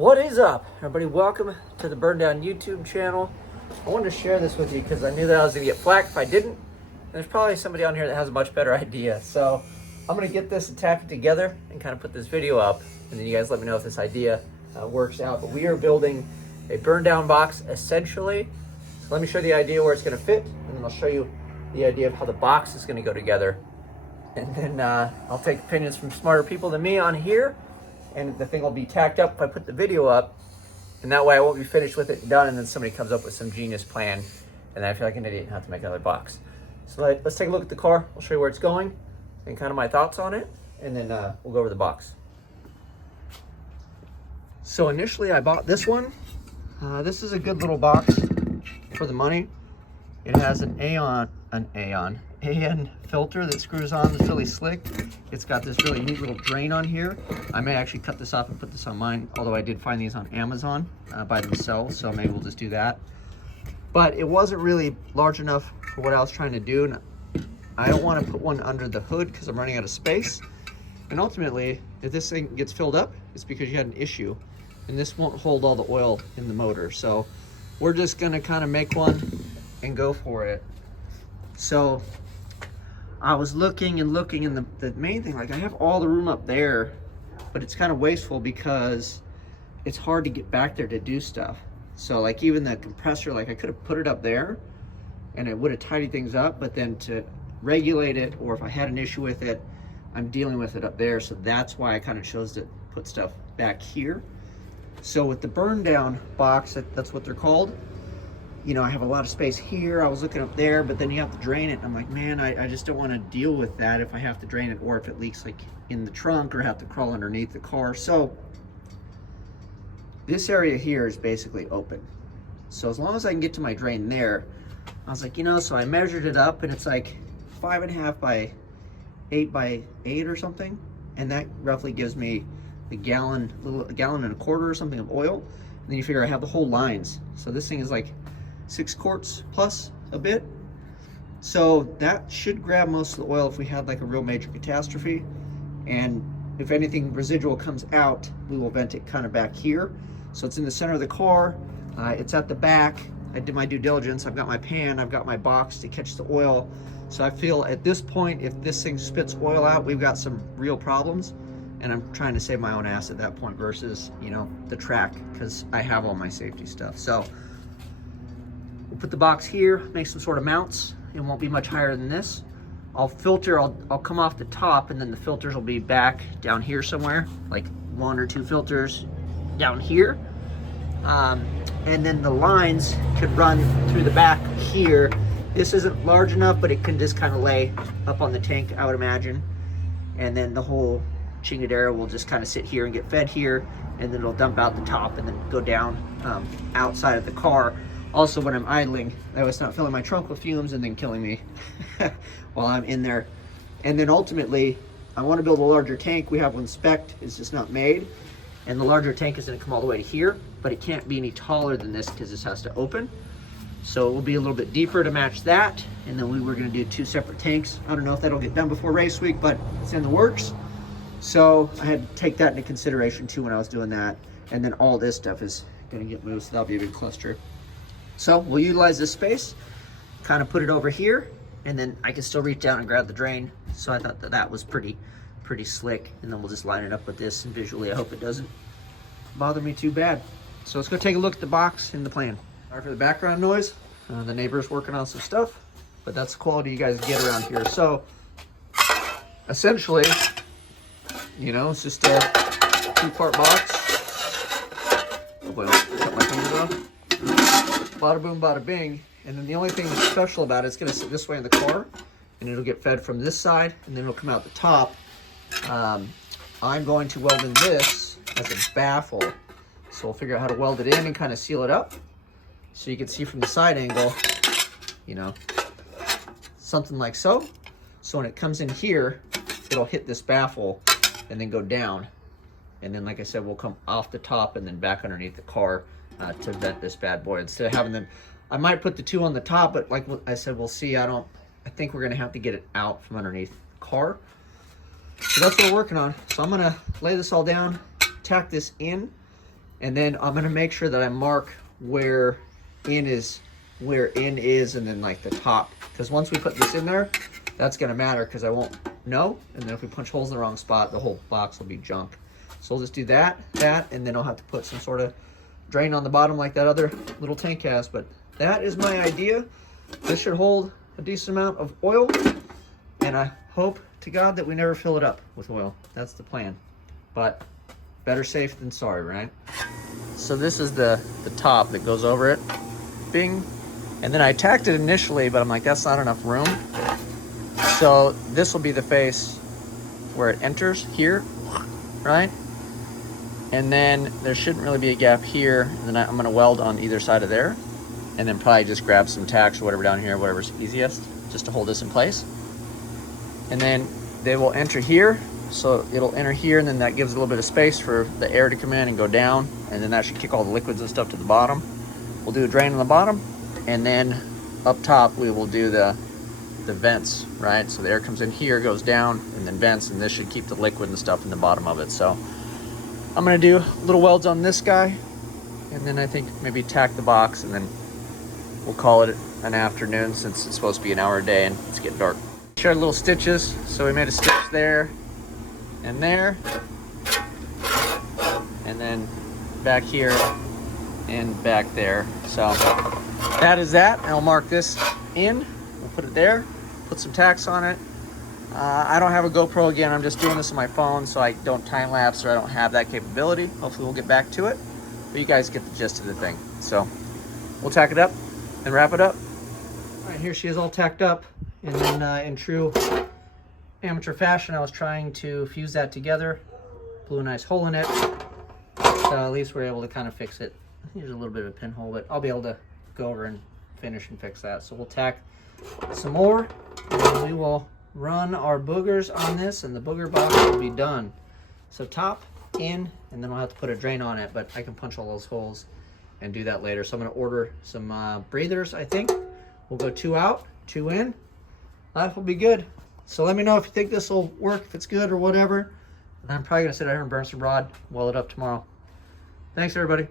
What is up, everybody? Welcome to the BurnDown YouTube channel. I wanted to share this with you because I knew that I was going to get flack if I didn't. There's probably somebody on here that has a much better idea. So I'm going to get this and tack it together and kind of put this video up. And then you guys let me know if this idea works out. But we are building a BurnDown box essentially. So let me show you the idea where it's going to fit. And then I'll show you the idea of how the box is going to go together. And then I'll take opinions from smarter people than me on here. And the thing will be tacked up if I put the video up, and that way I won't be finished with it and done, and then somebody comes up with some genius plan, and then I feel like an idiot and have to make another box. So let's take a look at the car. I'll show you where it's going and kind of my thoughts on it, and then we'll go over the box. So initially I bought this one. This is a good little box for the money. It has an AN filter that screws on that's really slick. It's got this really neat little drain on here. I may actually cut this off and put this on mine, although I did find these on Amazon by themselves, so maybe we'll just do that. But it wasn't really large enough for what I was trying to do, and I don't want to put one under the hood because I'm running out of space. And ultimately, if this thing gets filled up, it's because you had an issue, and this won't hold all the oil in the motor. So we're just gonna kind of make one and go for it. So I was looking, and the main thing, like I have all the room up there, but it's kind of wasteful because it's hard to get back there to do stuff. So like even the compressor, like I could have put it up there and it would have tidied things up, but then to regulate it, or if I had an issue with it, I'm dealing with it up there. So that's why I kind of chose to put stuff back here. So with the BurnDown box, that's what they're called. You know, I have a lot of space here. I was looking up there, but then you have to drain it. I'm like, man, I just don't want to deal with that if I have to drain it, or if it leaks like in the trunk, or have to crawl underneath the car. So this area here is basically open. So as long as I can get to my drain there, I was like, you know, so I measured it up, and it's like 5.5 by 8 by 8 or something. And that roughly gives me a gallon and a quarter or something of oil. And then you figure I have the whole lines. So this thing is like 6 quarts plus a bit. So that should grab most of the oil if we had like a real major catastrophe. And if anything residual comes out, we will vent it kind of back here. So it's in the center of the car. It's at the back. I did my due diligence. I've got my pan, I've got my box to catch the oil. So I feel at this point, if this thing spits oil out, we've got some real problems. And I'm trying to save my own ass at that point versus, you know, the track, because I have all my safety stuff. So we'll put the box here, make some sort of mounts. It won't be much higher than this. I'll come off the top, and then the filters will be back down here somewhere, like 1 or 2 filters down here. And then the lines could run through the back here. This isn't large enough, but it can just kind of lay up on the tank, I would imagine. And then the whole chingadera will just kind of sit here and get fed here, and then it'll dump out the top and then go down outside of the car. Also, when I'm idling, that way it's not filling my trunk with fumes and then killing me while I'm in there. And then ultimately, I want to build a larger tank. We have one spec'd, it's just not made. And the larger tank is going to come all the way to here, but it can't be any taller than this because this has to open. So it will be a little bit deeper to match that. And then we were going to do 2 separate tanks. I don't know if that'll get done before race week, but it's in the works. So I had to take that into consideration too when I was doing that. And then all this stuff is going to get moved, so that'll be a big cluster. So we'll utilize this space, kind of put it over here, and then I can still reach down and grab the drain. So I thought that was pretty slick. And then we'll just line it up with this, and visually I hope it doesn't bother me too bad. So let's go take a look at the box and the plan. Sorry for the background noise. The neighbor's working on some stuff, but that's the quality you guys get around here. So essentially, you know, it's just a 2-part box. Oh boy, I'll cut my fingers off. Bada boom, bada bing. And then the only thing that's special about it, it's gonna sit this way in the car, and it'll get fed from this side, and then it'll come out the top. I'm going to weld in this as a baffle. So we'll figure out how to weld it in and kind of seal it up. So you can see from the side angle, you know, something like so. So when it comes in here, it'll hit this baffle and then go down. And then, like I said, we'll come off the top and then back underneath the car to vent this bad boy. Instead of having them, I might put the 2 on the top, but like I said, we'll see. I think we're gonna have to get it out from underneath the car. So that's what we're working on. So I'm gonna lay this all down, tack this in, And then I'm gonna make sure that I mark where in is, and then like the top. Because once we put this in there, that's gonna matter because I won't know. And then if we punch holes in the wrong spot, the whole box will be junk. So we'll just do that, and then I'll have to put some sort of drain on the bottom like that other little tank has. But that is my idea. This should hold a decent amount of oil, and I hope to God that we never fill it up with oil. That's the plan. But better safe than sorry, right? So this is the top that goes over it. Bing. And then I tacked it initially, but I'm like, that's not enough room. So this will be the face where it enters here, right? And then there shouldn't really be a gap here. And then I'm gonna weld on either side of there. And then probably just grab some tacks or whatever down here, whatever's easiest, just to hold this in place. And then they will enter here. So it'll enter here, and then that gives a little bit of space for the air to come in and go down. And then that should kick all the liquids and stuff to the bottom. We'll do a drain on the bottom. And then up top, we will do the vents, right? So the air comes in here, goes down, and then vents, and this should keep the liquid and stuff in the bottom of it. So I'm gonna do little welds on this guy, and then I think maybe tack the box, and then we'll call it an afternoon since it's supposed to be an hour a day and it's getting dark. Shared little stitches. So we made a stitch there and there, and then back here and back there. So that is that. And I'll mark this in. We'll put it there, put some tacks on it. I don't have a GoPro again. I'm just doing this on my phone, so I don't time lapse, or I don't have that capability. Hopefully we'll get back to it, but you guys get the gist of the thing. So we'll tack it up and wrap it up. All right, here she is all tacked up. And then in true amateur fashion, I was trying to fuse that together. Blew a nice hole in it. So at least we're able to kind of fix it. There's a little bit of a pinhole, but I'll be able to go over and finish and fix that. So we'll tack some more, and then we will run our boogers on this, and the booger box will be done. So top, in, and then we'll have to put a drain on it, but I can punch all those holes and do that later. So I'm gonna order some breathers, I think. We'll go 2 out, 2 in. Life will be good. So let me know if you think this will work, if it's good or whatever. And I'm probably gonna sit out here and burn some rod, weld it up tomorrow. Thanks, everybody.